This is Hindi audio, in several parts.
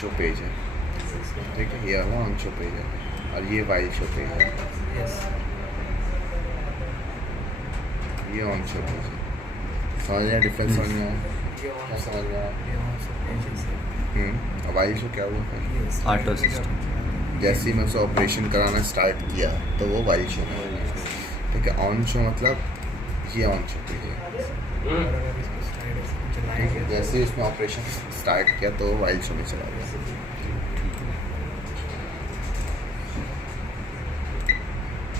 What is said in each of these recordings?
शो पेज है, ठीक है, ये वाला ऑन शो पेज है और ये वाइल शो पेज है, ये ऑन शो पेज है। समझ गया डिफरेंस? समझ गया? क्या समझ गया? वाइल शो क्या हुआ फिर? Auto system. जैसे ही मैं उसे ऑपरेशन कराना स्टार्ट किया तो वो वाइल शो में हो गया, ठीक है। ऑन शो मतलब ये ऑन शो पेज है, ठीक है। जैसे ही उसमें ऑपरेशन स्टार्ट किया तो वाइल शो में चला गया,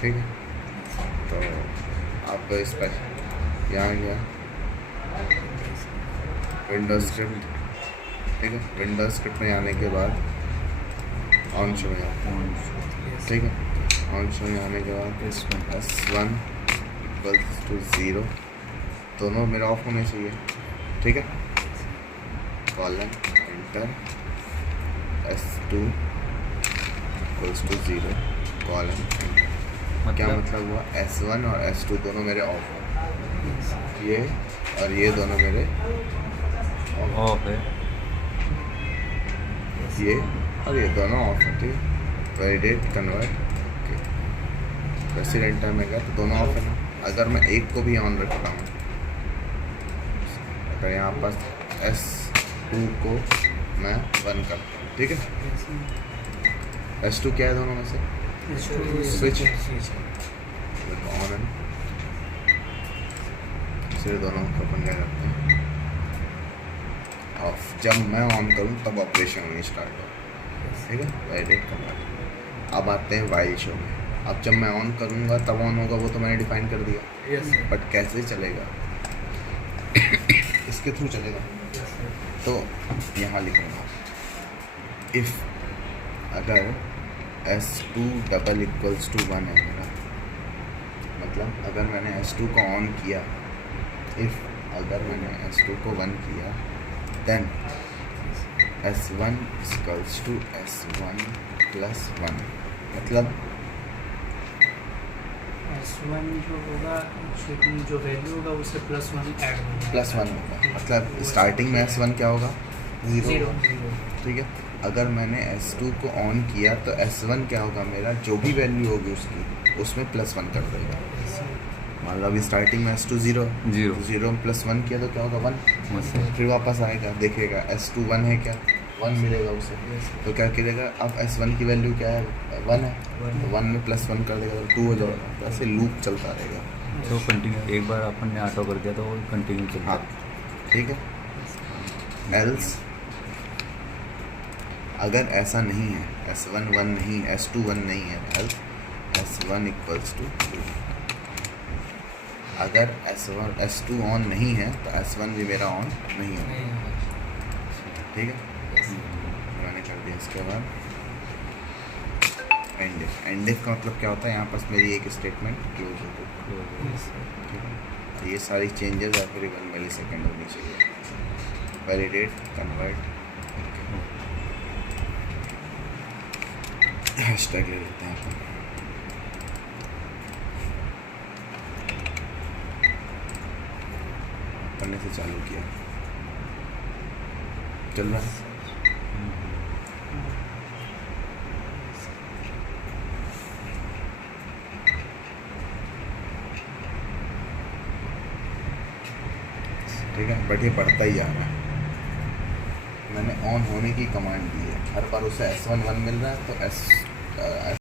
ठीक है। तो आप इस पर यहाँ गया विंडोज स्क्रिप्ट, ठीक है। विंडोज स्क्रिप्ट में आने के बाद ऑन शो में आता है, ठीक है। ऑन शो में आने के बाद S1 इक्वल्स टू 0 दोनों मेरा ऑफ होने चाहिए, ठीक है। Colon enter S2 equals to 0 colon enter. क्या मतलब हुआ? S1 और S2 दोनों मेरे ऑफ है, ये और ये दोनों मेरे ऑफ है, ये और ये दोनों ऑफ है, ठीक है। वैलिडेट कन्वर्ट प्रेसिडेंट टाइम में गया तो दोनों ऑफ है ना। अगर मैं एक को भी ऑन रखता हूँ, अगर यहाँ पास S2 को मैं 1 करता हूँ, ठीक है। S2 क्या है दोनों में से? स्विच है, ऑन है, इसलिए दोनों को अपन क्या करते हैं ऑफ। जब मैं ऑन करूँ तब ऑपरेशन होनी स्टार्ट हो, ठीक है। Validate convert. अब आते हैं वाइल शो में। अब जब मैं ऑन करूँगा तब ऑन होगा, वो तो मैंने डिफाइन कर दिया, बट कैसे चलेगा? इसके थ्रू चलेगा। तो यहाँ लिखूँगा इफ़ अगर S2 डबल इक्वल्स टू 1 है मेरा, मतलब अगर मैंने S2 को ऑन किया, इफ़ अगर मैंने S2 को 1 किया, then S1 equals to S1 plus 1, मतलब S1 जो होगा जो वैल्यू होगा उससे +1 ऐड होगा, +1 होगा। मतलब स्टार्टिंग में S1 क्या होगा? 0, ठीक है। अगर मैंने S2 को ऑन किया तो S1 क्या होगा मेरा? जो भी वैल्यू होगी उसकी उसमें +1 कर देगा। मान लो अभी स्टार्टिंग में S2 0 में +1 किया तो क्या होगा? 1। फिर वापस आएगा, देखेगा S2 1 है क्या? 1 मिलेगा उसे, तो क्या करेगा? अब S1 की वैल्यू क्या है? 1 है, तो 1 में +1 कर देगा तो 2 हो जाएगा। तो ऐसे लूप चलता रहेगा, तो कंटिन्यू। एक बार अपन ने ऑटो कर दिया तो वो कंटिन्यू चलता हाँ, ठीक है। एल्स अगर ऐसा नहीं है, S1 1 नहीं, S2 1 नहीं है, एल्स S1 इक्वल्स टू 2। अगर S2 ऑन नहीं है तो S1 भी मेरा ऑन नहीं होगा, ठीक है। मैंने कर दिया। इसके बाद एंड इफ का मतलब क्या होता है? यहाँ पास मेरी एक स्टेटमेंट क्लोज हो गई, ठीक है। तो ये सारी चेंजेस एवरी 1 मिलीसेकंड होनी चाहिए। वैलिडेट कन्वर्ट हैशटैग ले लेते हैं अपन। पढ़ने से चालू किया, चल रहा है। ठीक है, बट ये बढ़ता ही जा रहा है। मैंने ऑन होने की कमांड दी है, हर बार उसे S1 1 मिल रहा है तो